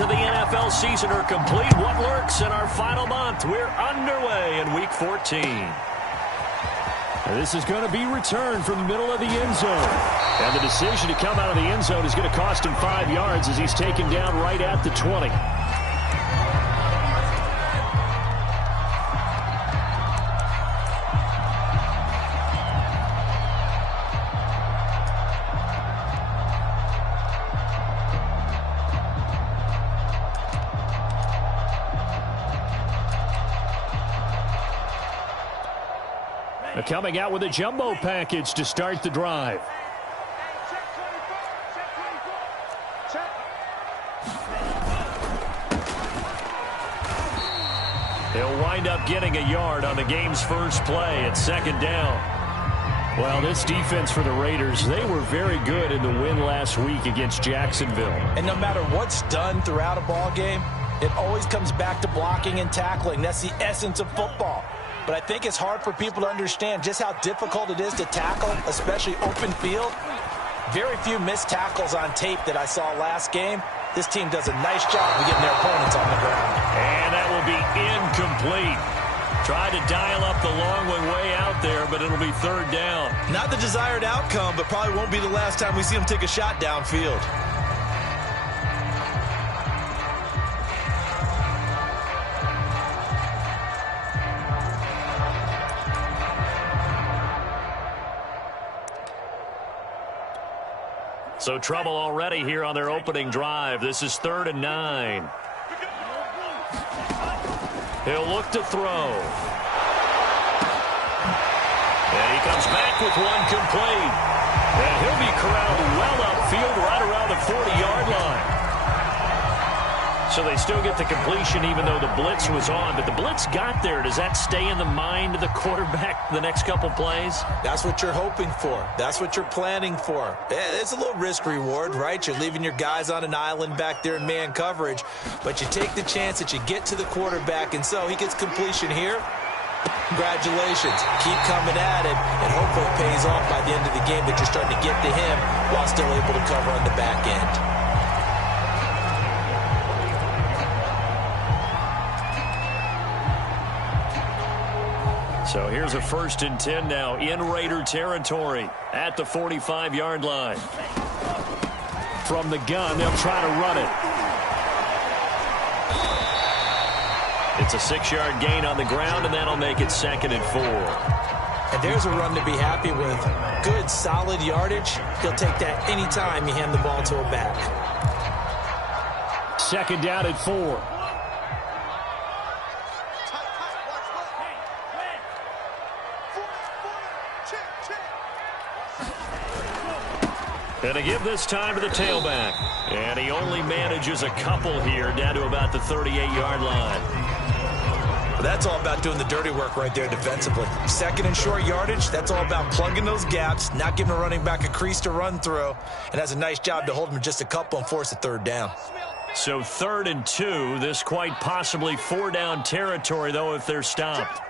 of the NFL season are complete. What lurks in our final month? We're underway in Week 14. This is going to be returned from the middle of the end zone. And the decision to come out of the end zone is going to cost him 5 yards as he's taken down right at the 20. Coming out with a jumbo package to start the drive. He'll wind up getting a yard on the game's first play at second down. Well, this defense for the Raiders, they were very good in the win last week against Jacksonville. And no matter what's done throughout a ball game, it always comes back to blocking and tackling. That's the essence of football. But I think it's hard for people to understand just how difficult it is to tackle, especially open field. Very few missed tackles on tape that I saw last game. This team does a nice job of getting their opponents on the ground. And that will be incomplete. Tried to dial up the long one way out there, but it'll be third down. Not the desired outcome, but probably won't be the last time we see him take a shot downfield. So trouble already here on their opening drive. This is 3rd and 9. He'll look to throw. And he comes back with one complete. And he'll be corralled well upfield right around the 40-yard line. So they still get the completion even though the blitz was on. But the blitz got there. Does that stay in the mind of the quarterback the next couple plays? That's what you're hoping for. That's what you're planning for. It's a little risk reward, right? You're leaving your guys on an island back there in man coverage. But you take the chance that you get to the quarterback. And so he gets completion here. Congratulations. Keep coming at it. And hopefully it pays off by the end of the game that you're starting to get to him while still able to cover on the back end. So here's a 1st and 10 now in Raider territory at the 45-yard line. From the gun, they'll try to run it. It's a 6-yard gain on the ground, and that'll make it 2nd and 4. And there's a run to be happy with. Good, solid yardage. He'll take that anytime you hand the ball to a back. 2nd down at 4. And to give this time to the tailback. And he only manages a couple here down to about the 38-yard line. Well, that's all about doing the dirty work right there defensively. 2nd and short yardage, that's all about plugging those gaps, not giving a running back a crease to run through, and has a nice job to hold him just a couple and force a 3rd down. So 3rd and 2, this quite possibly 4-down territory, though, if they're stopped.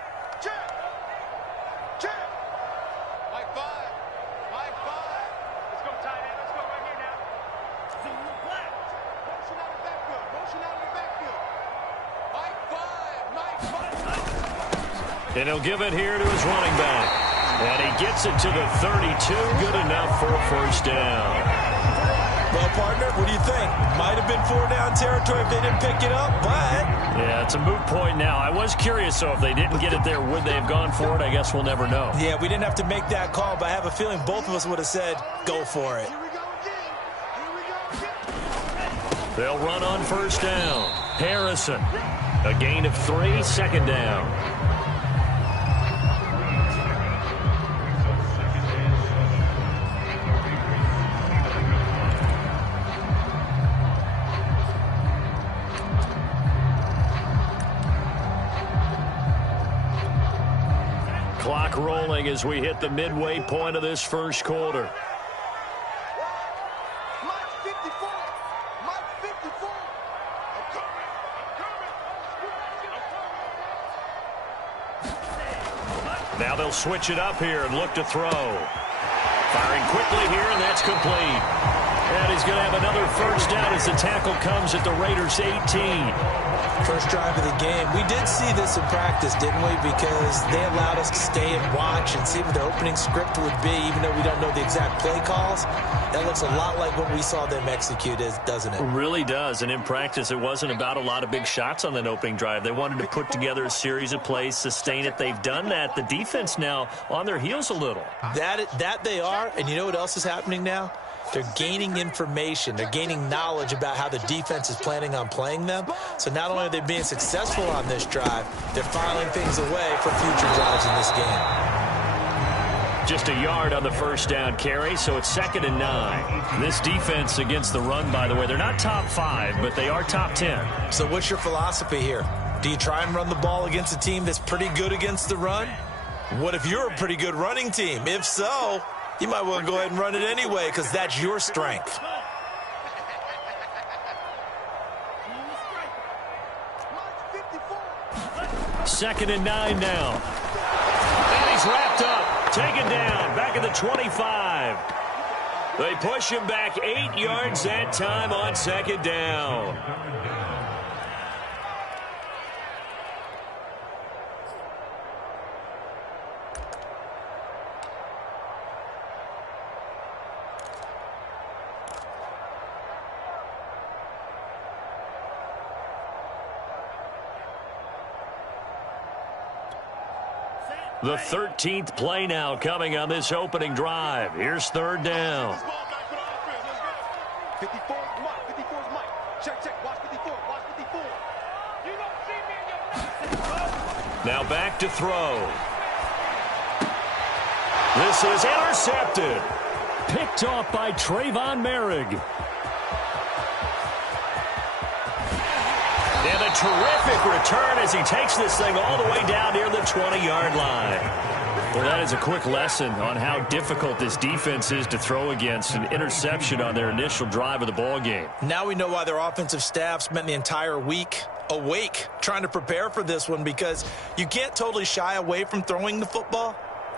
And he'll give it here to his running back. And he gets it to the 32. Good enough for a 1st down. Well, partner, what do you think? Might have been 4-down territory if they didn't pick it up, but... Yeah, it's a moot point now. I was curious, so if they didn't get it there, would they have gone for it? I guess we'll never know. Yeah, we didn't have to make that call, but I have a feeling both of us would have said, go for it. They'll run on 1st down. Harrison. A gain of 3, 2nd down. Clock rolling as we hit the midway point of this first quarter. Now they'll switch it up here and look to throw. Firing quickly here, and that's complete. And he's going to have another first down as the tackle comes at the Raiders' 18. First drive of the game. We did see this in practice, didn't we? Because they allowed us to stay and watch and see what their opening script would be, even though we don't know the exact play calls. That looks a lot like what we saw them execute, doesn't it? It really does. And in practice, it wasn't about a lot of big shots on that opening drive. They wanted to put together a series of plays, sustain it. They've done that. The defense now on their heels a little. That they are. And you know what else is happening now? They're gaining information. They're gaining knowledge about how the defense is planning on playing them. So not only are they being successful on this drive, they're filing things away for future drives in this game. Just a yard on the first down carry, so it's 2nd and 9. This defense against the run, by the way, they're not top 5, but they are top 10. So what's your philosophy here? Do you try and run the ball against a team that's pretty good against the run? What if you're a pretty good running team? If so, you might want to go ahead and run it anyway because that's your strength. Second and 9 now. And he's wrapped up, taken down, back at the 25. They push him back 8 yards that time on 2nd down. The 13th play now coming on this opening drive. Here's 3rd down. 54's Mike. 54's Mike. Check. Watch 54. Watch 54. You don't see me in your... Now back to throw. This is intercepted. Picked off by Trayvon Merrick. And a terrific return as he takes this thing all the way down near the 20-yard line. Well, that is a quick lesson on how difficult this defense is to throw against. An interception on their initial drive of the ball game. Now we know why their offensive staff spent the entire week awake trying to prepare for this one, because you can't totally shy away from throwing the football.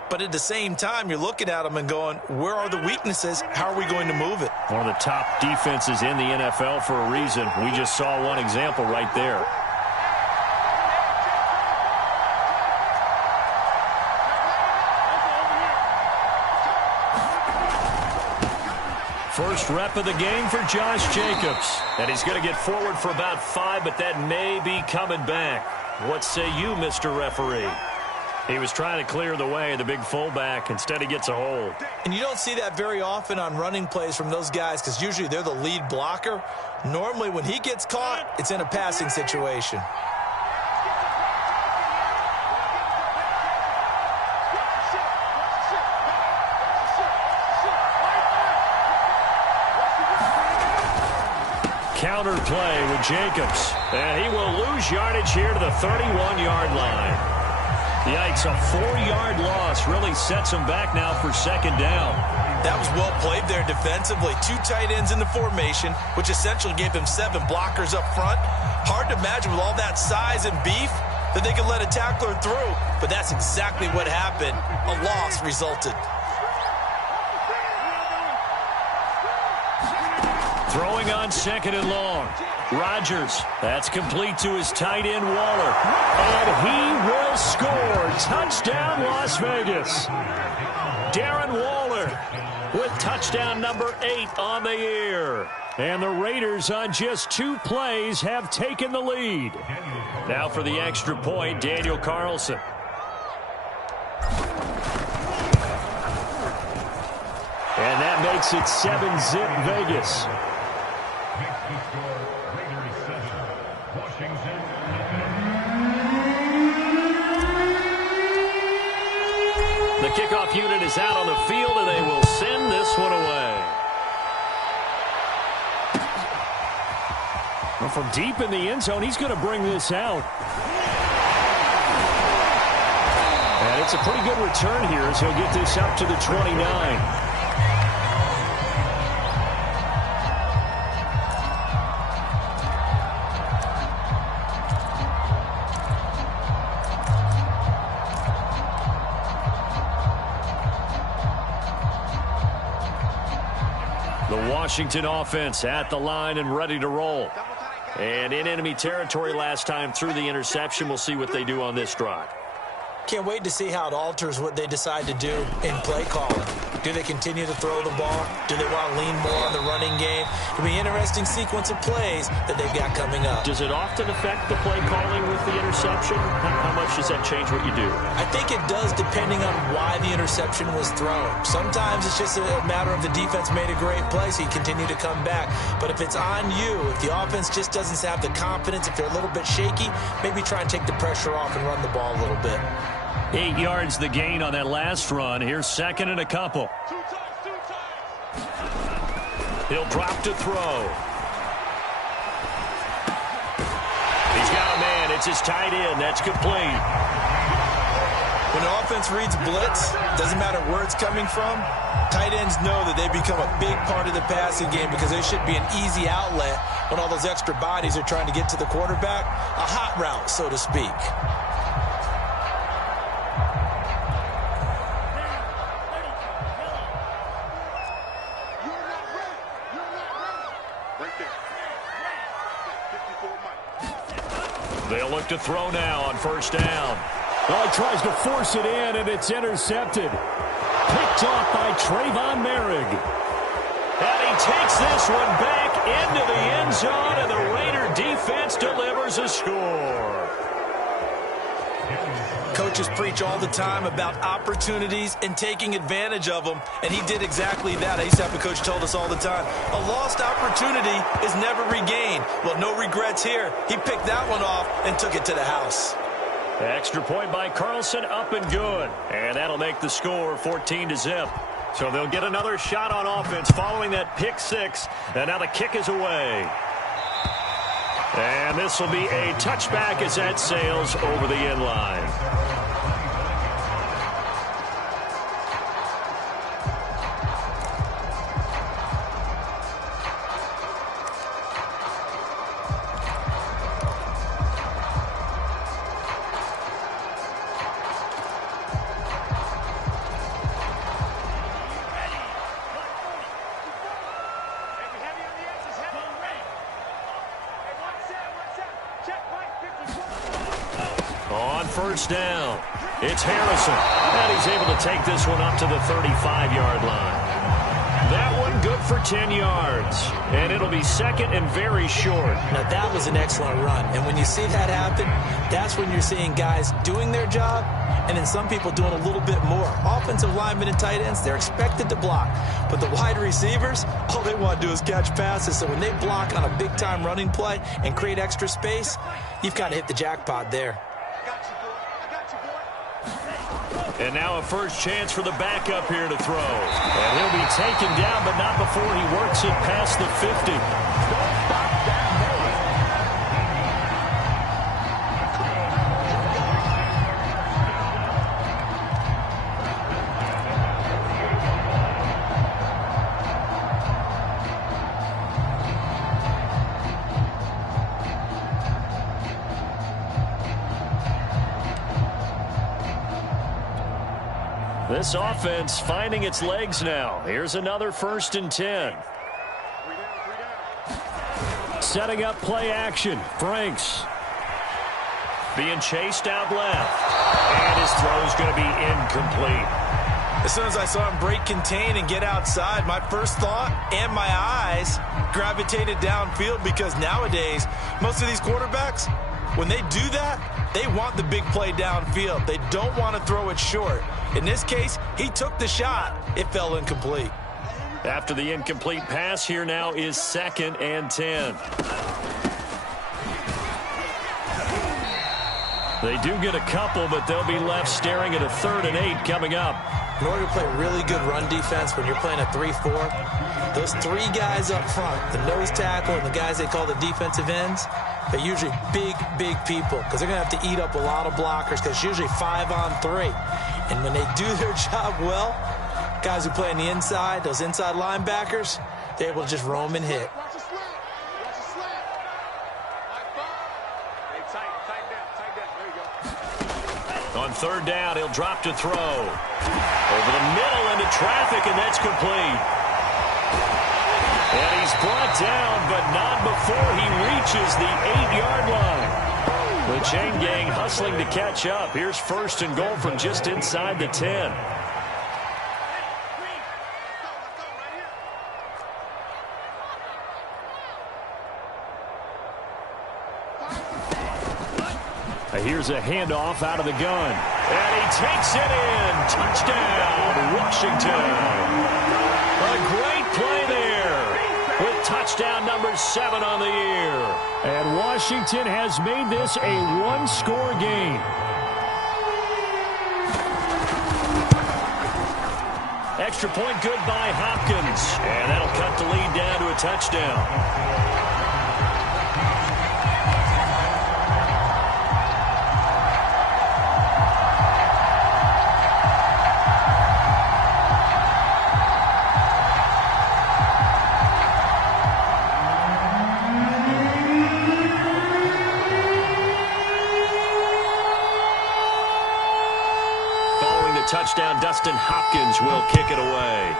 But at the same time, you're looking at them and going, where are the weaknesses? How are we going to move it? One of the top defenses in the NFL for a reason. We just saw one example right there. First rep of the game for Josh Jacobs. And he's going to get forward for about 5, but that may be coming back. What say you, Mr. Referee? He was trying to clear the way, the big fullback. Instead, he gets a hold. And you don't see that very often on running plays from those guys because usually they're the lead blocker. Normally, when he gets caught, it's in a passing situation. Counter play with Jacobs. And he will lose yardage here to the 31-yard line. Yikes, a 4-yard loss really sets him back now for 2nd down. That was well played there defensively. 2 tight ends in the formation, which essentially gave him 7 blockers up front. Hard to imagine with all that size and beef that they could let a tackler through, but that's exactly what happened. A loss resulted. Throwing on 2nd and long. Rodgers, that's complete to his tight end Waller. And he will score. Touchdown, Las Vegas. Darren Waller with touchdown number 8 on the year. And the Raiders on just 2 plays have taken the lead. Now for the extra point, Daniel Carlson. And that makes it 7-zip Vegas. The kickoff unit is out on the field, and they will send this one away. Well, from deep in the end zone, he's going to bring this out. And it's a pretty good return here as he'll get this up to the 29. The Washington offense at the line and ready to roll. And in enemy territory last time through the interception. We'll see what they do on this drive. Can't wait to see how it alters what they decide to do in play calling. Do they continue to throw the ball? Do they want to lean more on the running game? It'll be an interesting sequence of plays that they've got coming up. Does it often affect the play calling with the interception? How much does that change what you do? I think it does, depending on why the interception was thrown. Sometimes it's just a matter of the defense made a great play, so you continue to come back. But if it's on you, if the offense just doesn't have the confidence, if they're a little bit shaky, maybe try and take the pressure off and run the ball a little bit. 8 yards the gain on that last run. Here's second and a couple. He'll drop to throw. He's got a man. It's his tight end. That's complete. When the offense reads blitz, doesn't matter where it's coming from, tight ends know that they become a big part of the passing game because they should be an easy outlet when all those extra bodies are trying to get to the quarterback. A hot route, so to speak. They'll look to throw now on first down. Well, he tries to force it in, and it's intercepted. Picked off by Trayvon Merrick. And he takes this one back into the end zone, and the Raider defense delivers a score. Coaches preach all the time about opportunities and taking advantage of them, and he did exactly that. I used to have a coach told us all the time, a lost opportunity is never regained. Well, no regrets here. He picked that one off and took it to the house. Extra point by Carlson, up and good. And that'll make the score 14-0. So they'll get another shot on offense following that pick six, and now the kick is away. And this will be a touchback as that sails over the end line. First down. It's Harrison. And he's able to take this one up to the 35-yard line. That one good for 10 yards. And it'll be second and very short. Now, that was an excellent run. And when you see that happen, that's when you're seeing guys doing their job and then some people doing a little bit more. Offensive linemen and tight ends, they're expected to block. But the wide receivers, all they want to do is catch passes. So when they block on a big-time running play and create extra space, you've got to hit the jackpot there. And now a first chance for the backup here to throw. And he'll be taken down, but not before he works it past the 50. This offense finding its legs now. Here's another 1st and 10. Setting up play action. Franks being chased out left. And his throw's going to be incomplete. As soon as I saw him break contain and get outside, my first thought and my eyes gravitated downfield because nowadays, most of these quarterbacks, when they do that, they want the big play downfield. They don't want to throw it short. In this case, he took the shot. It fell incomplete. After the incomplete pass, here now is 2nd and 10. They do get a couple, but they'll be left staring at a 3rd and 8 coming up. In order to play really good run defense when you're playing a 3-4, those 3 guys up front, the nose tackle and the guys they call the defensive ends, they're usually big, big people because they're going to have to eat up a lot of blockers because it's usually 5 on 3. And when they do their job well, guys who play on the inside, those inside linebackers, they're able to just roam and hit. On 3rd down, he'll drop to throw. Over the middle into traffic, and that's complete. And he's brought down, but not before he reaches the 8-yard line. The chain gang hustling to catch up. Here's 1st and goal from just inside the 10. Here's a handoff out of the gun. And he takes it in. Touchdown, Washington. A great play there with touchdown number 7 on the year. And Washington has made this a one-score game. Extra point good by Hopkins. And that'll cut the lead down to a touchdown. Touchdown, Dustin Hopkins will kick it away.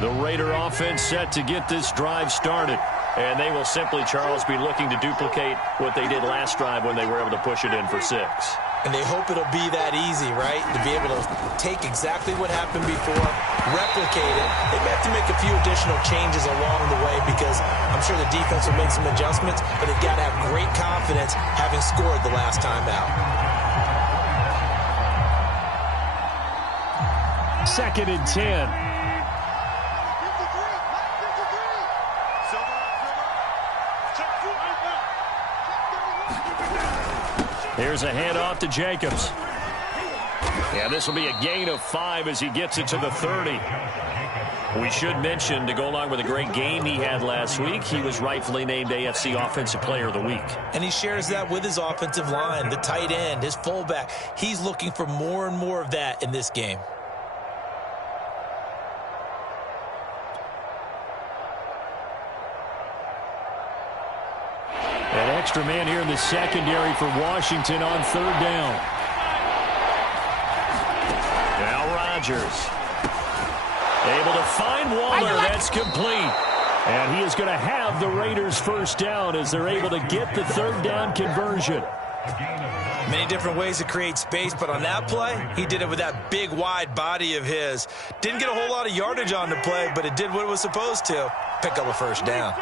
The Raider offense set to get this drive started. And they will simply, Charles, be looking to duplicate what they did last drive when they were able to push it in for 6. And they hope it'll be that easy, right? To be able to take exactly what happened before, replicate it. They may have to make a few additional changes along the way because I'm sure the defense will make some adjustments, but they've got to have great confidence having scored the last time out. 2nd and 10. Here's a handoff to Jacobs. Yeah, this will be a gain of 5 as he gets it to the 30. We should mention, to go along with a great game he had last week, he was rightfully named AFC Offensive Player of the Week. And he shares that with his offensive line, the tight end, his fullback. He's looking for more and more of that in this game. An extra man here in the secondary for Washington on 3rd down. Now Rodgers. Able to find Waller. That's complete. And he is going to have the Raiders 1st down as they're able to get the 3rd down conversion. Many different ways to create space, but on that play, he did it with that big, wide body of his. Didn't get a whole lot of yardage on the play, but it did what it was supposed to. Pick up a 1st down.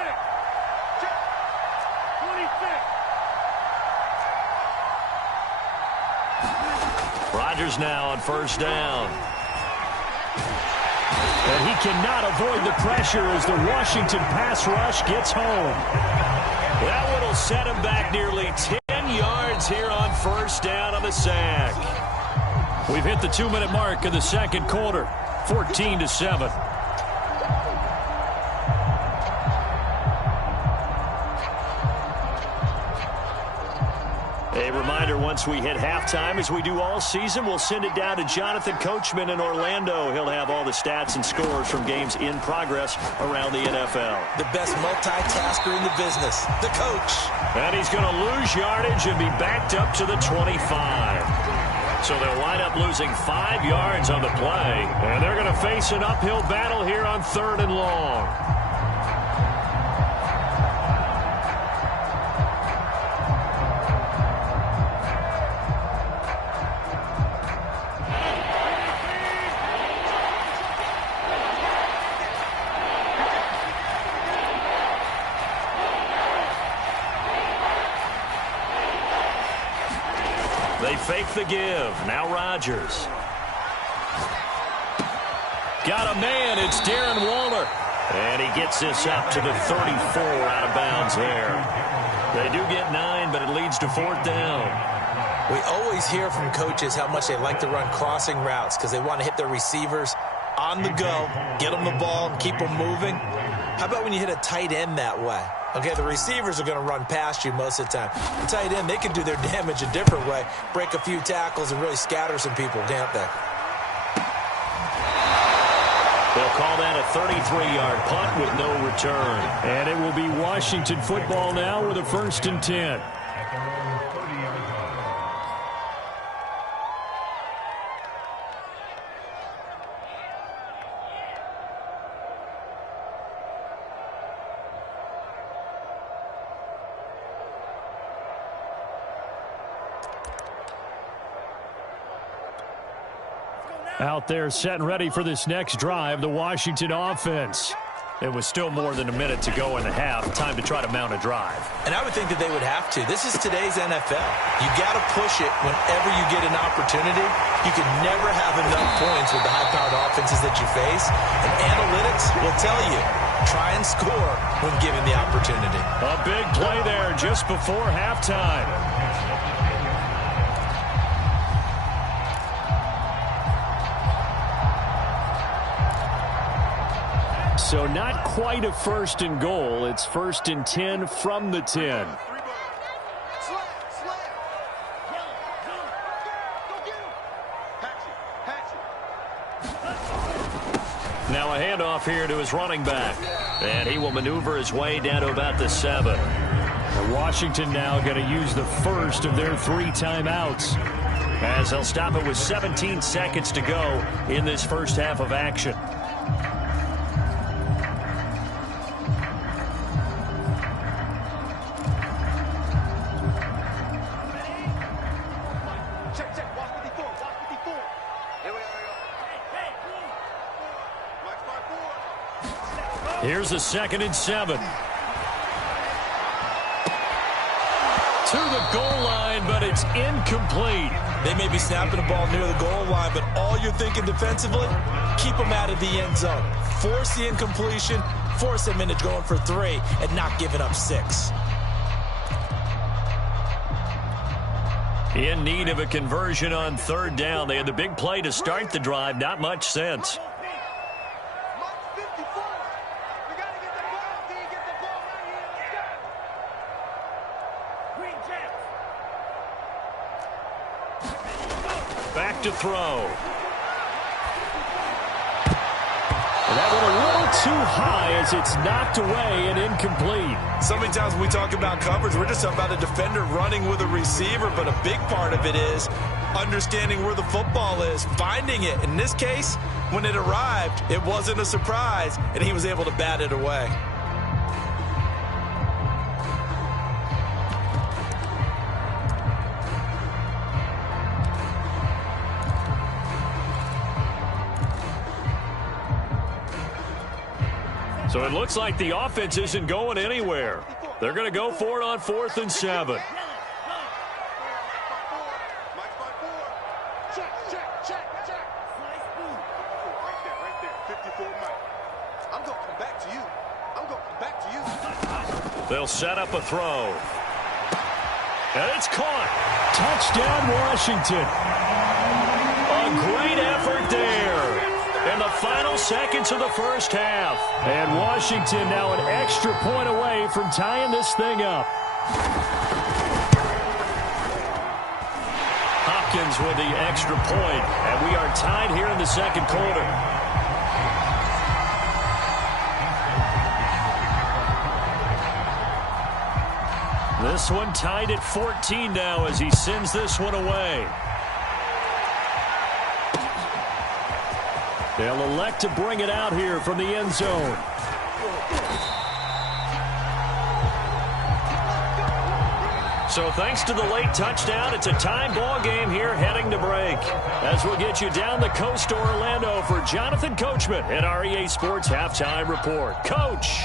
Rodgers now on 1st down. And he cannot avoid the pressure as the Washington pass rush gets home. That one will set him back nearly 10 yards here on 1st down on the sack. We've hit the 2-minute mark of the 2nd quarter, 14-7. A reminder, once we hit halftime, as we do all season, we'll send it down to Jonathan Coachman in Orlando. He'll have all the stats and scores from games in progress around the NFL. The best multitasker in the business, the coach. And he's going to lose yardage and be backed up to the 25. So they'll wind up losing 5 yards on the play. And they're going to face an uphill battle here on 3rd and long. They fake the give. Now Rodgers. Got a man. It's Darren Waller. And he gets this up to the 34 out of bounds there. They do get 9, but it leads to 4th down. We always hear from coaches how much they like to run crossing routes because they want to hit their receivers on the go, get them the ball, and keep them moving. How about when you hit a tight end that way? Okay, the receivers are going to run past you most of the time. The tight end, they can do their damage a different way, break a few tackles and really scatter some people, can't they? They'll call that a 33-yard punt with no return. And it will be Washington football now with a 1st and 10. Out there set and ready for this next drive, the Washington offense. It was still more than a minute to go in the half. Time to try to mount a drive. And I would think that they would have to. This is today's NFL. You got to push it whenever you get an opportunity. You can never have enough points with the high-powered offenses that you face. And analytics will tell you, try and score when given the opportunity. A big play there just before halftime. So not quite a 1st and goal. It's 1st and 10 from the 10. Now a handoff here to his running back. And he will maneuver his way down to about the 7. And Washington now going to use the first of their 3 timeouts, as they'll stop it with 17 seconds to go in this first half of action. Here's a 2nd and 7. To the goal line, but it's incomplete. They may be snapping the ball near the goal line, but all you're thinking defensively, keep them out of the end zone. Force the incompletion, force them into going for 3, and not giving up 6. In need of a conversion on 3rd down. They had the big play to start the drive. Not much sense. Back to throw. And that went a little too high as it's knocked away and incomplete. So many times when we talk about coverage, we're just talking about a defender running with a receiver, but a big part of it is understanding where the football is, finding it. In this case, when it arrived, it wasn't a surprise, and he was able to bat it away. So it looks like the offense isn't going anywhere. They're going to go for it on 4th and 7. They'll set up a throw. And it's caught. Touchdown, Washington. A great effort there in the final seconds of the first half. And Washington now an extra point away from tying this thing up. Hopkins with the extra point, and we are tied here in the 2nd quarter. This one tied at 14 now as he sends this one away. They'll elect to bring it out here from the end zone. So thanks to the late touchdown, it's a tie ball game here heading to break. As we'll get you down the coast to Orlando for Jonathan Coachman at our EA Sports Halftime Report. Coach.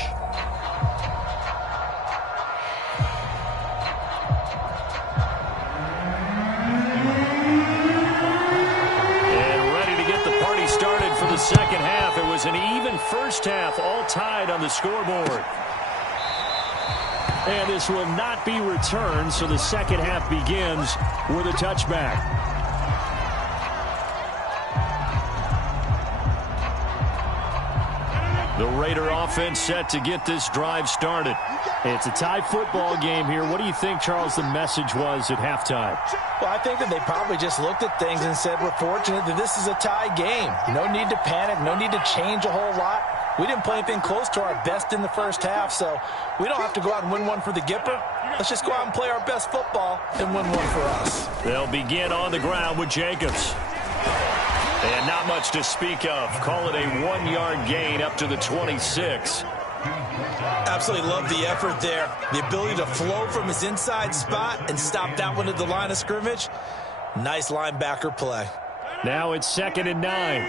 The second half, it was an even first half, all tied on the scoreboard. And this will not be returned, so the second half begins with a touchback. The Raider offense set to get this drive started. It's a tie football game here. What do you think, Charles, the message was at halftime? Well, I think that they probably just looked at things and said, we're fortunate that this is a tie game. No need to panic. No need to change a whole lot. We didn't play anything close to our best in the first half, so we don't have to go out and win one for the Gipper. Let's just go out and play our best football and win one for us. They'll begin on the ground with Jacobs. And not much to speak of. Call it a 1-yard gain up to the 26. Absolutely love the effort there. The ability to flow from his inside spot and stop that one at the line of scrimmage. Nice linebacker play. Now it's 2nd and 9.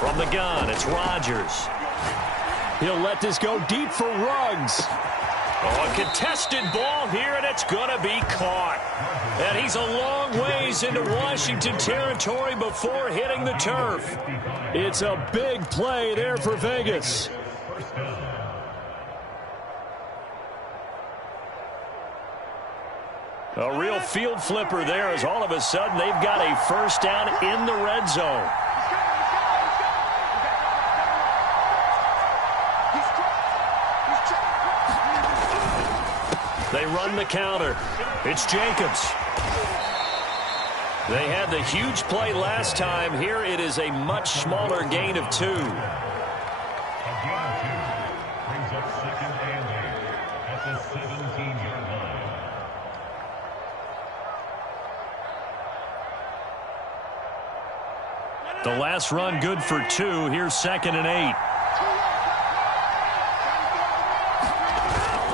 From the gun, it's Rodgers. He'll let this go deep for Ruggs. Oh, a contested ball here, and it's going to be caught. And he's a long ways into Washington territory before hitting the turf. It's a big play there for Vegas. A real field flipper there as all of a sudden they've got a first down in the red zone. They run the counter. It's Jacobs. They had the huge play last time. Here it is a much smaller gain of 2. The last run good for 2. Here's 2nd and 8.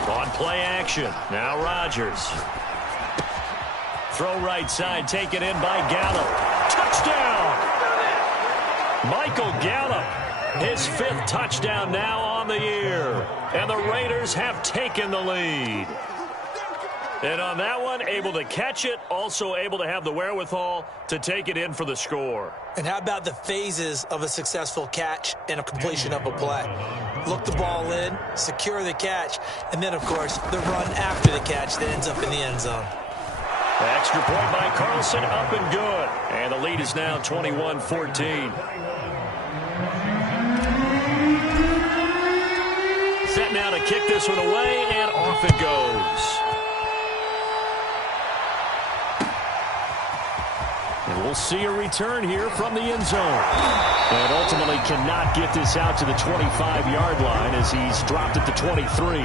On play action. Now Rodgers. Throw right side, taken in by Gallup. Touchdown! Michael Gallup, his 5th touchdown now on the year. And the Raiders have taken the lead. And on that one, able to catch it, also able to have the wherewithal to take it in for the score. And how about the phases of a successful catch and a completion of a play? Look the ball in, secure the catch, and then, of course, the run after the catch that ends up in the end zone. Extra point by Carlson, up and good. And the lead is now 21-14. Set now to kick this one away, and off it goes. And we'll see a return here from the end zone. And ultimately cannot get this out to the 25-yard line as he's dropped it to 23.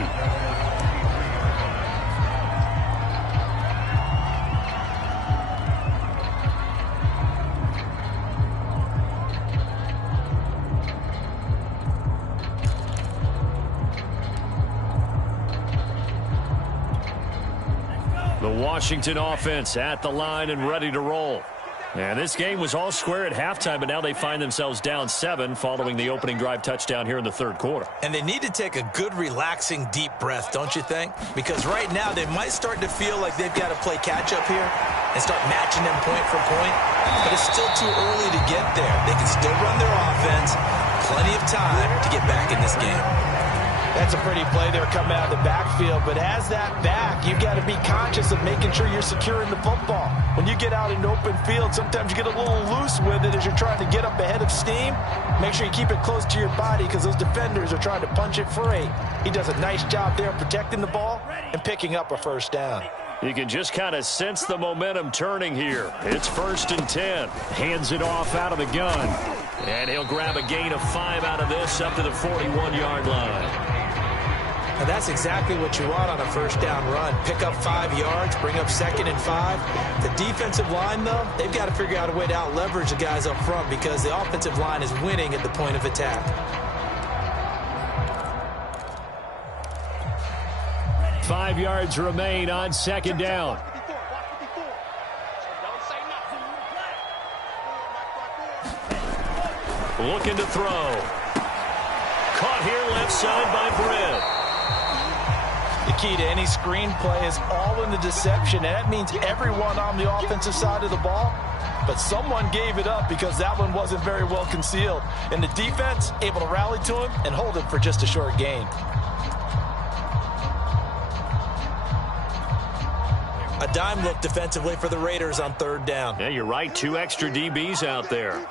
The Washington offense at the line and ready to roll. And this game was all square at halftime, but now they find themselves down 7 following the opening drive touchdown here in the 3rd quarter. And they need to take a good, relaxing, deep breath, don't you think? Because right now they might start to feel like they've got to play catch-up here and start matching them point for point. But it's still too early to get there. They can still run their offense. Plenty of time to get back in this game. That's a pretty play there coming out of the backfield, but as that back, you've got to be conscious of making sure you're securing the football. When you get out in open field, sometimes you get a little loose with it as you're trying to get up ahead of steam. Make sure you keep it close to your body because those defenders are trying to punch it free. He does a nice job there protecting the ball and picking up a first down. You can just kind of sense the momentum turning here. It's 1st and 10. Hands it off out of the gun. And he'll grab a gain of 5 out of this up to the 41-yard line. And that's exactly what you want on a first down run. Pick up 5 yards, bring up 2nd and 5. The defensive line, though, they've got to figure out a way to out-leverage the guys up front because the offensive line is winning at the point of attack. 5 yards remain on 2nd down. Looking to throw. Caught here left side by Britt. The key to any screen play is all in the deception, and that means everyone on the offensive side of the ball. But someone gave it up because that one wasn't very well concealed. And the defense able to rally to him and hold him for just a short gain. A dime look defensively for the Raiders on third down. Yeah, you're right. 2 extra DBs out there.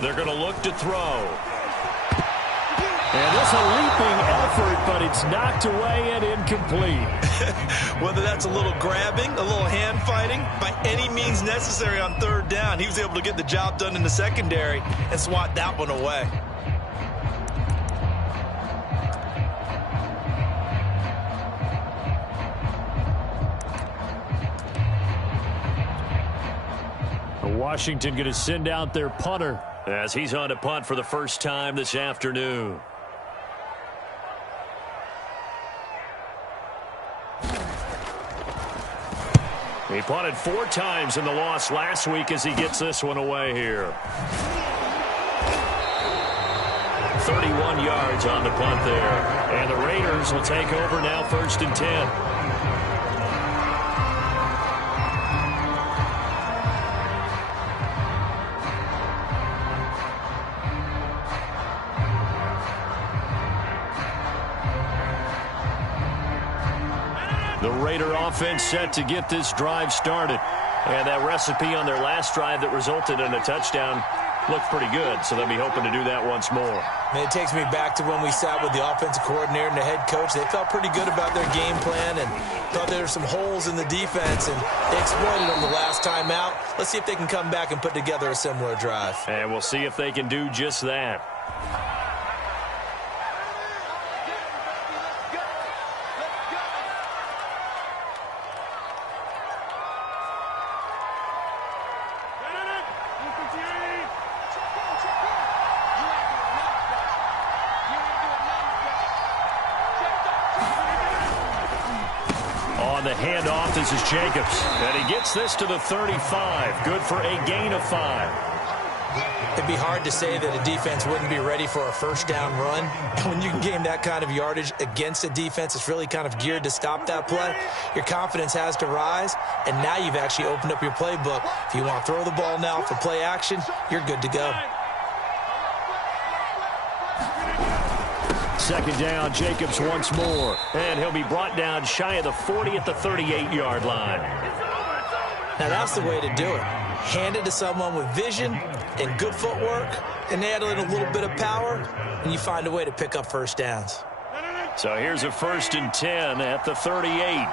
They're going to look to throw. And it's a leaping effort, but it's knocked away and incomplete. Whether that's a little grabbing, a little hand fighting, by any means necessary on third down, he was able to get the job done in the secondary and swat that one away. Washington going to send out their punter as he's on to punt for the first time this afternoon. He punted 4 times in the loss last week as he gets this one away here. 31 yards on the punt there. And the Raiders will take over now, 1st and 10. The Raider offense set to get this drive started. And that recipe on their last drive that resulted in a touchdown looked pretty good, so they'll be hoping to do that once more. And it takes me back to when we sat with the offensive coordinator and the head coach. They felt pretty good about their game plan and thought there were some holes in the defense, and they exploited them the last time out. Let's see if they can come back and put together a similar drive. And we'll see if they can do just that. The handoff, this is Jacobs. And he gets this to the 35. Good for a gain of 5. It'd be hard to say that a defense wouldn't be ready for a first down run. When you can gain that kind of yardage against a defense that's really kind of geared to stop that play, your confidence has to rise, and now you've actually opened up your playbook. If you want to throw the ball now for play action, you're good to go. 2nd down, Jacobs once more. And he'll be brought down shy of the 40 at the 38-yard line. Now that's the way to do it. Hand it to someone with vision and good footwork, and add in a little bit of power, and you find a way to pick up first downs. So here's a 1st and 10 at the 38.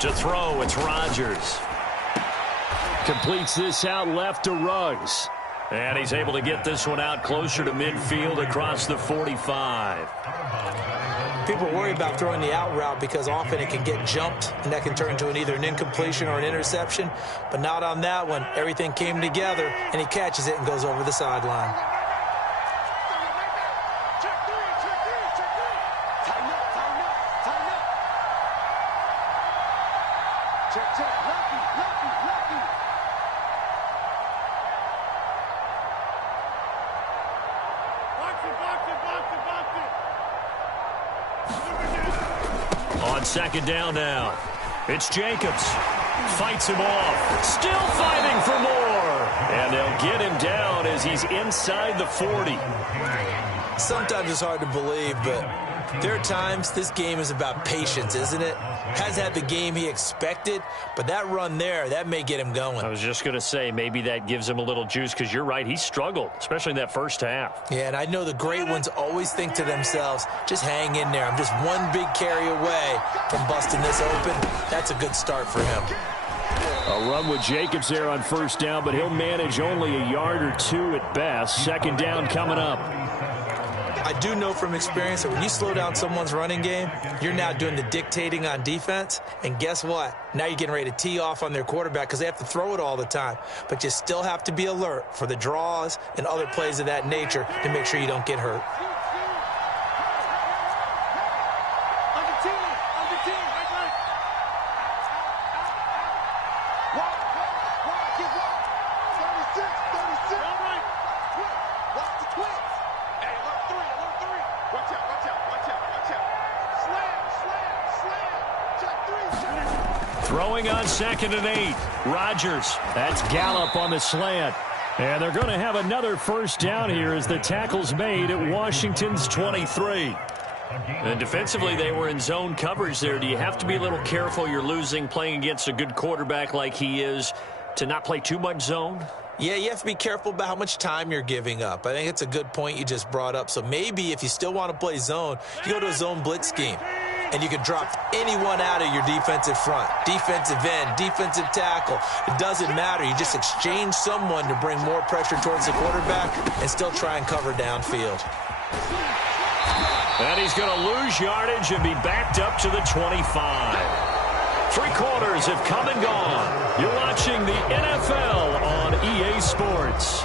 To throw, it's Rodgers. Completes this out left to Ruggs. And he's able to get this one out closer to midfield across the 45. People worry about throwing the out route because often it can get jumped, and that can turn into either an incompletion or an interception. But not on that one. Everything came together, and he catches it and goes over the sideline. On 2nd down now, it's Jacobs. Fights him off. Still fighting for more. And they'll get him down as he's inside the 40. Sometimes it's hard to believe, but there are times this game is about patience, isn't it? Hasn't had the game he expected, but that run there, that may get him going. I was just going to say, maybe that gives him a little juice, because you're right, he struggled, especially in that first half. Yeah, and I know the great ones always think to themselves, just hang in there. I'm just one big carry away from busting this open. That's a good start for him. A run with Jacobs there on 1st down, but he'll manage only a yard or 2 at best. 2nd down coming up. I do know from experience that when you slow down someone's running game, you're now doing the dictating on defense. And guess what? Now you're getting ready to tee off on their quarterback because they have to throw it all the time. But you still have to be alert for the draws and other plays of that nature to make sure you don't get hurt. Throwing on 2nd and 8. Rodgers. That's Gallup on the slant. And they're going to have another first down here as the tackle's made at Washington's 23. And defensively, they were in zone coverage there. Do you have to be a little careful? You're losing, playing against a good quarterback like he is, to not play too much zone? Yeah, you have to be careful about how much time you're giving up. I think it's a good point you just brought up. So maybe if you still want to play zone, you go to a zone blitz scheme. And you can drop anyone out of your defensive front, defensive end, defensive tackle. It doesn't matter. You just exchange someone to bring more pressure towards the quarterback and still try and cover downfield. And he's going to lose yardage and be backed up to the 25. 3 quarters have come and gone. You're watching the NFL on EA Sports.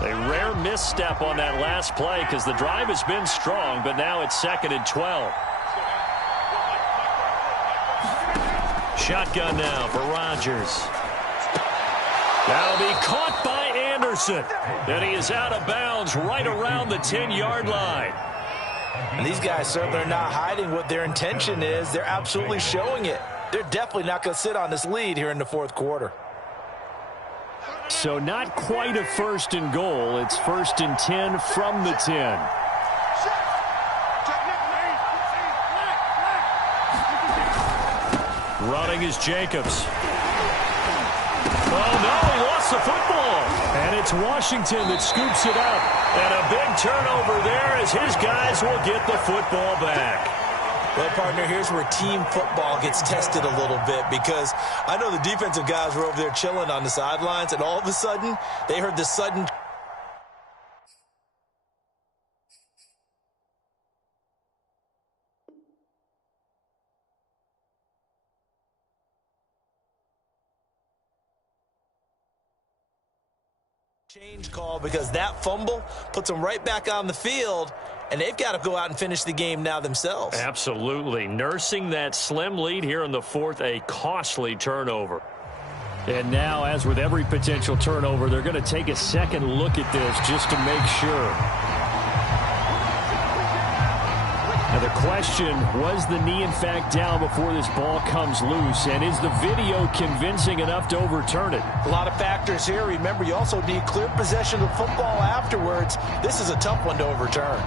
A rare misstep on that last play because the drive has been strong, but now it's 2nd and 12. Shotgun now for Rodgers. That'll be caught by Anderson. And he is out of bounds right around the 10-yard line. And these guys certainly are not hiding what their intention is. They're absolutely showing it. They're definitely not going to sit on this lead here in the 4th quarter. So not quite a 1st and goal. It's 1st and 10 from the 10. Running is Jacobs. Oh, no, he lost the football. And it's Washington that scoops it up. And a big turnover there as his guys will get the football back. Well, partner, here's where team football gets tested a little bit because I know the defensive guys were over there chilling on the sidelines, and all of a sudden, they heard the sudden change call because that fumble puts them right back on the field, and they've got to go out and finish the game now themselves. Absolutely. Nursing that slim lead here in the 4th, a costly turnover. And now, as with every potential turnover, they're going to take a second look at this just to make sure. Now the question, was the knee in fact down before this ball comes loose? And is the video convincing enough to overturn it? A lot of factors here. Remember, you also need clear possession of football afterwards. This is a tough one to overturn.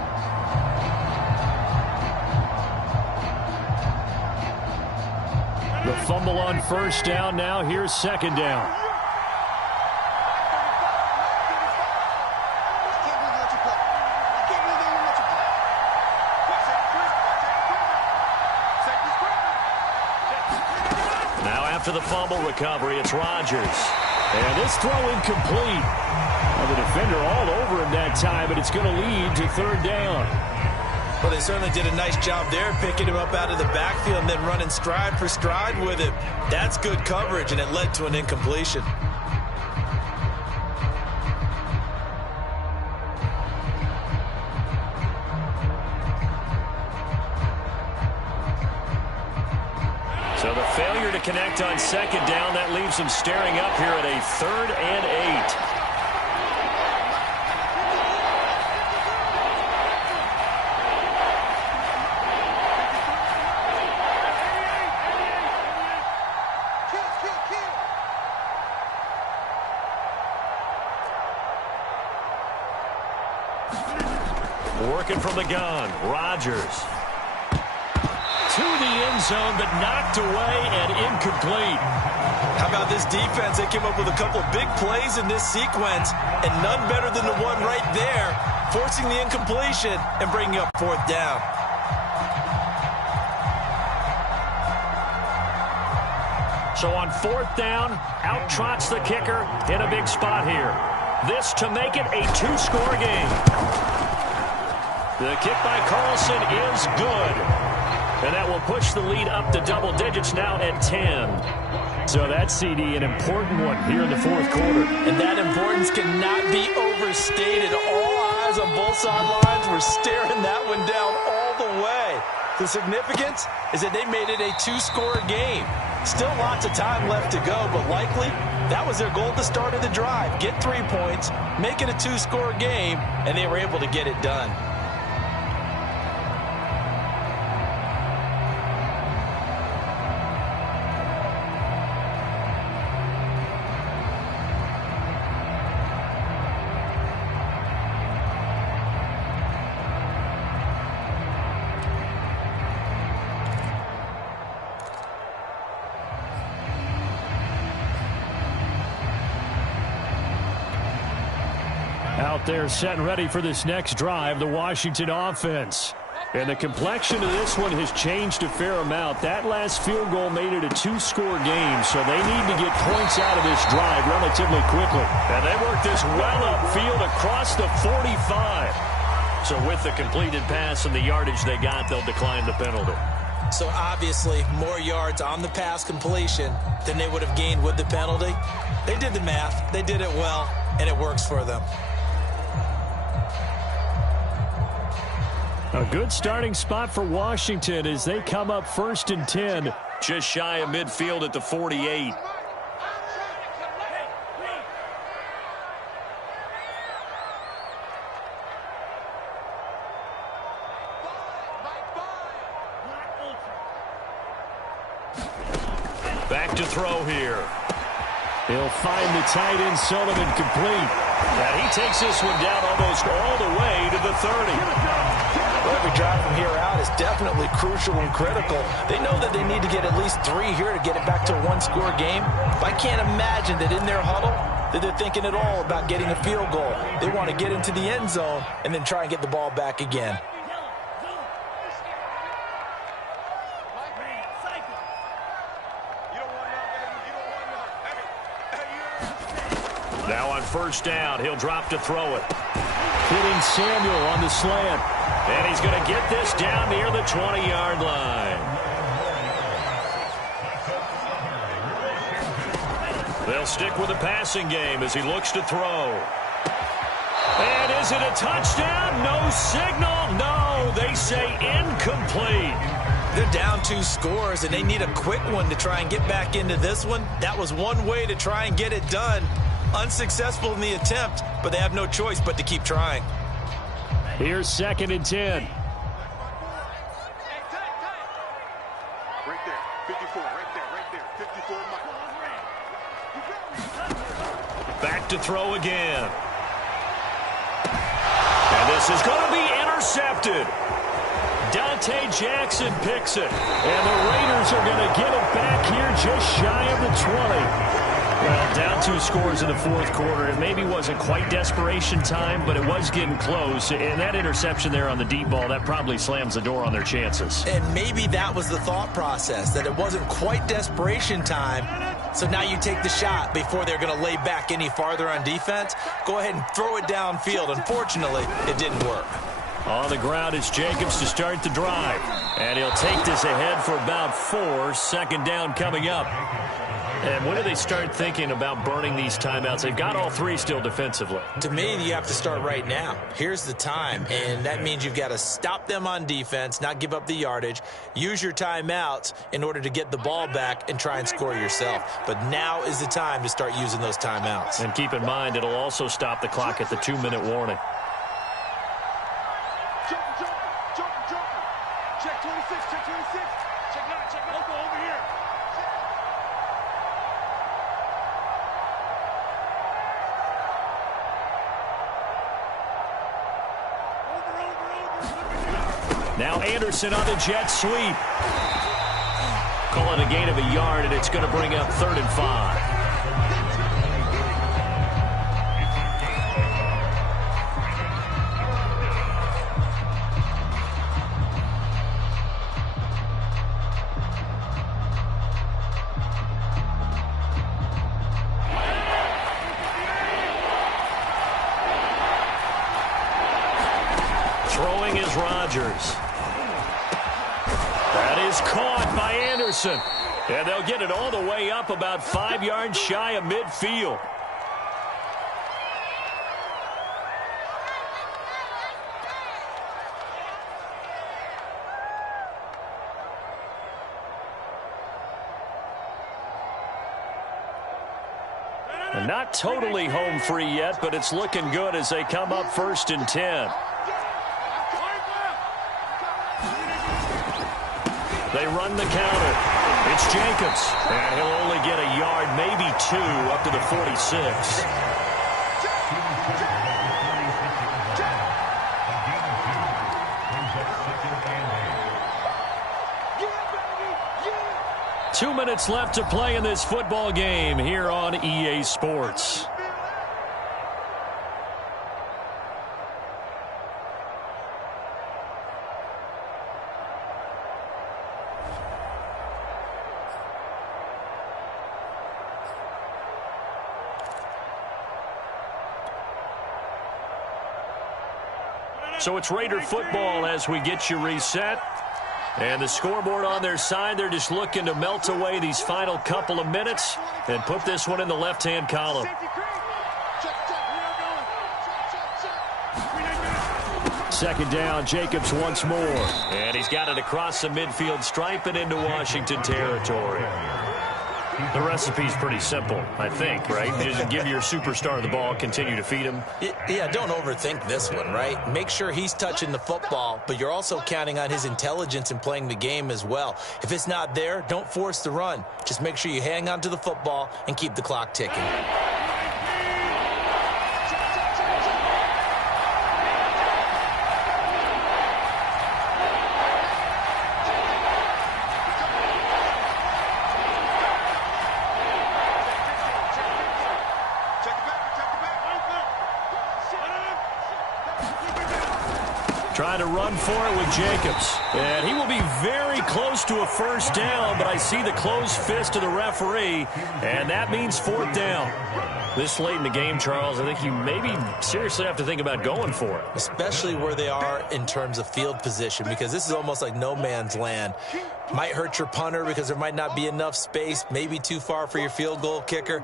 The fumble on 1st down. Now here's 2nd down. Now after the fumble recovery, it's Rodgers. And this throw incomplete. Well, the defender all over him that time, but it's going to lead to 3rd down. Well, they certainly did a nice job there, picking him up out of the backfield and then running stride for stride with him. That's good coverage, and it led to an incompletion. So the failure to connect on 2nd down, that leaves them staring up here at a 3rd and 8. Working from the gun, Rodgers. To the end zone, but knocked away and incomplete. How about this defense? They came up with a couple big plays in this sequence, and none better than the one right there, forcing the incompletion and bringing up 4th down. So on 4th down, out trots the kicker in a big spot here. This to make it a 2-score game. The kick by Carlson is good. And that will push the lead up to double digits now at 10. So that CD, an important one here in the 4th quarter. And that importance cannot be overstated. All eyes on both sidelines were staring that one down all the way. The significance is that they made it a 2-score game. Still lots of time left to go, but likely that was their goal at the start of the drive. Get 3 points, make it a 2-score game, and they were able to get it done. Out there set and ready for this next drive, the Washington offense. And the complexion of this one has changed a fair amount. That last field goal made it a 2-score game, so they need to get points out of this drive relatively quickly. And they work this well upfield across the 45. So with the completed pass and the yardage they got, they'll decline the penalty. So obviously more yards on the pass completion than they would have gained with the penalty. They did the math. They did it well, and it works for them. A good starting spot for Washington as they come up 1st and 10. Just shy of midfield at the 48. Back to throw here. He'll find the tight end Sullivan complete. And he takes this one down almost all the way to the 30. Well, every drive from here out is definitely crucial and critical. They know that they need to get at least 3 here to get it back to a 1-score game. But I can't imagine that in their huddle that they're thinking at all about getting a field goal. They want to get into the end zone and then try and get the ball back again. Now on 1st down, he'll drop to throw it. Hitting Samuel on the slant. And he's going to get this down near the 20-yard line. They'll stick with the passing game as he looks to throw. And is it a touchdown? No signal. No, they say incomplete. They're down 2 scores, and they need a quick one to try and get back into this one. That was one way to try and get it done. Unsuccessful in the attempt, but they have no choice but to keep trying. Here's 2nd and 10. Right there, 54, right there, 54, Mike. Back to throw again. And this is going to be intercepted. Dante Jackson picks it. And the Raiders are going to get it back here just shy of the 20. Well, down 2 scores in the 4th quarter. It maybe wasn't quite desperation time, but it was getting close. And that interception there on the deep ball, that probably slams the door on their chances. And maybe that was the thought process, that it wasn't quite desperation time. So now you take the shot before they're going to lay back any farther on defense. Go ahead and throw it downfield. Unfortunately, it didn't work. On the ground is Jacobs to start the drive. And he'll take this ahead for about 4. 2nd down coming up. And when do they start thinking about burning these timeouts? They've got all 3 still defensively. To me, you have to start right now. Here's the time, and that means you've got to stop them on defense, not give up the yardage, use your timeouts in order to get the ball back and try and score yourself. But now is the time to start using those timeouts. And keep in mind, it'll also stop the clock at the 2-minute warning. Jump. Check 26, check 26. Check 9, Local over here. Now Anderson on the jet sweep. Call it a gain of a yard, and it's going to bring up 3rd and 5. Throwing is Rodgers. That is caught by Anderson. And they'll get it all the way up about 5 yards shy of midfield. And not totally home free yet, but it's looking good as they come up 1st and 10. They run the counter. It's Jacobs. And he'll only get a yard, maybe 2, up to the 46. Two minutes left to play in this football game here on EA Sports. So it's Raider football as we get you reset. And the scoreboard on their side, they're just looking to melt away these final couple of minutes and put this one in the left-hand column. Second down, Jacobs once more. And he's got it across the midfield stripe and into Washington territory. The recipe's pretty simple, I think, right? Just give your superstar the ball, continue to feed him. Yeah, don't overthink this one, right? Make sure he's touching the football, but you're also counting on his intelligence in playing the game as well. If it's not there, don't force the run. Just make sure you hang on to the football and keep the clock ticking. Trying to run for it with Jacobs. And he will be very close to a first down, but I see the closed fist of the referee, and that means 4th down. This late in the game, Charles, I think you maybe seriously have to think about going for it. Especially where they are in terms of field position, because this is almost like no man's land. Might hurt your punter because there might not be enough space, maybe too far for your field goal kicker.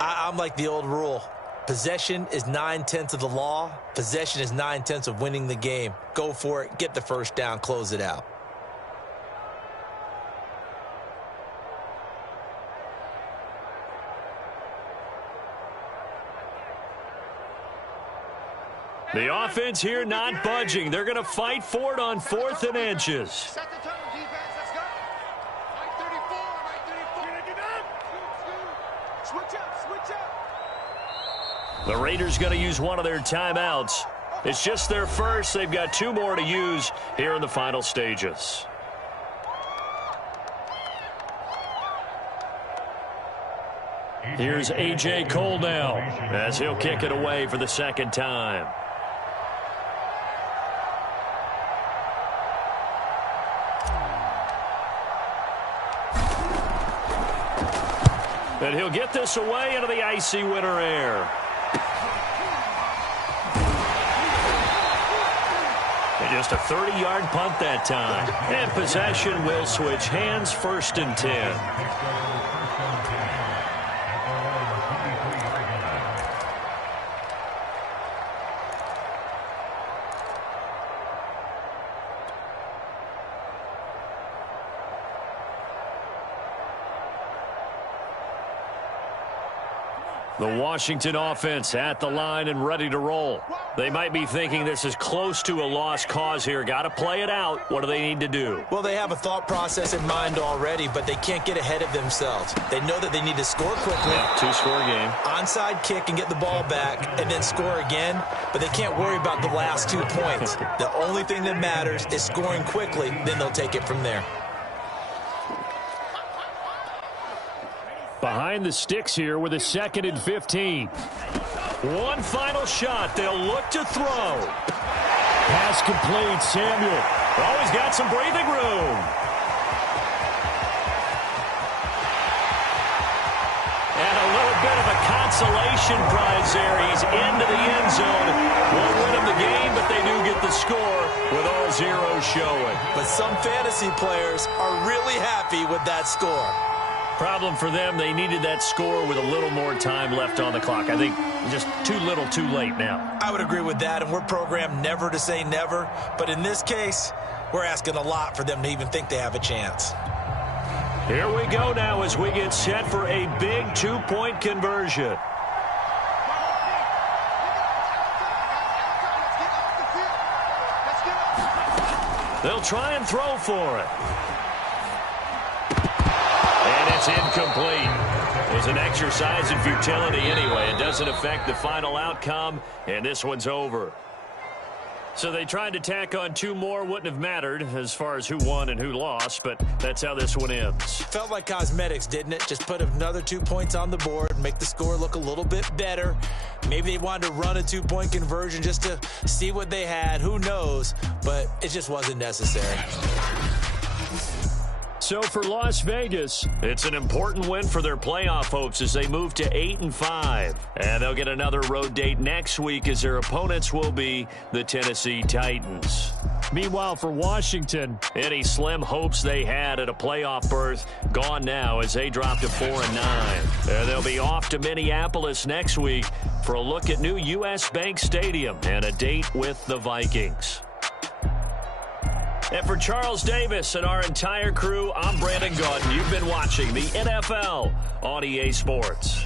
I'm like the old rule. Possession is 9/10 of the law. Possession is 9/10 of winning the game. Go for it. Get the first down. Close it out. The offense here not budging. They're going to fight for it on 4th and inches. Set the tone, defense. Let's go. Right 34. Switch up. Switch up. The Raiders going to use one of their timeouts. It's just their first. They've got 2 more to use here in the final stages. Here's A.J. Cole now as he'll kick it away for the second time. And he'll get this away into the icy winter air. And just a 30-yard punt that time. And possession will switch hands, 1st and 10. The Washington offense at the line and ready to roll. They might be thinking this is close to a lost cause here. Got to play it out. What do they need to do? Well, they have a thought process in mind already, but they can't get ahead of themselves. They know that they need to score quickly. Yeah, 2-score game. Onside kick and get the ball back and then score again, but they can't worry about the last 2 points. The only thing that matters is scoring quickly, then they'll take it from there. Behind the sticks here with a 2nd and 15. One final shot. They'll look to throw. Pass complete. Samuel. Oh, he's got some breathing room. And a little bit of a consolation prize there. He's into the end zone. Won't win him the game, but they do get the score with all zeros showing. But some fantasy players are really happy with that score. Problem for them, they needed that score with a little more time left on the clock. I think just too little, too late now. I would agree with that, and we're programmed never to say never. But in this case, we're asking a lot for them to even think they have a chance. Here we go now as we get set for a big two-point conversion. They'll try and throw for it. And it's incomplete. It was an exercise in futility anyway. It doesn't affect the final outcome, and this one's over. So they tried to tack on two more. Wouldn't have mattered as far as who won and who lost, but that's how this one ends. Felt like cosmetics, didn't it? Just put another 2 points on the board, make the score look a little bit better. Maybe they wanted to run a two-point conversion just to see what they had. Who knows? But it just wasn't necessary. So for Las Vegas, it's an important win for their playoff hopes as they move to 8-5. And they'll get another road date next week as their opponents will be the Tennessee Titans. Meanwhile, for Washington, any slim hopes they had at a playoff berth gone now as they drop to 4-9. And they'll be off to Minneapolis next week for a look at new U.S. Bank Stadium and a date with the Vikings. And for Charles Davis and our entire crew, I'm Brandon Gaudin. You've been watching the NFL on EA Sports.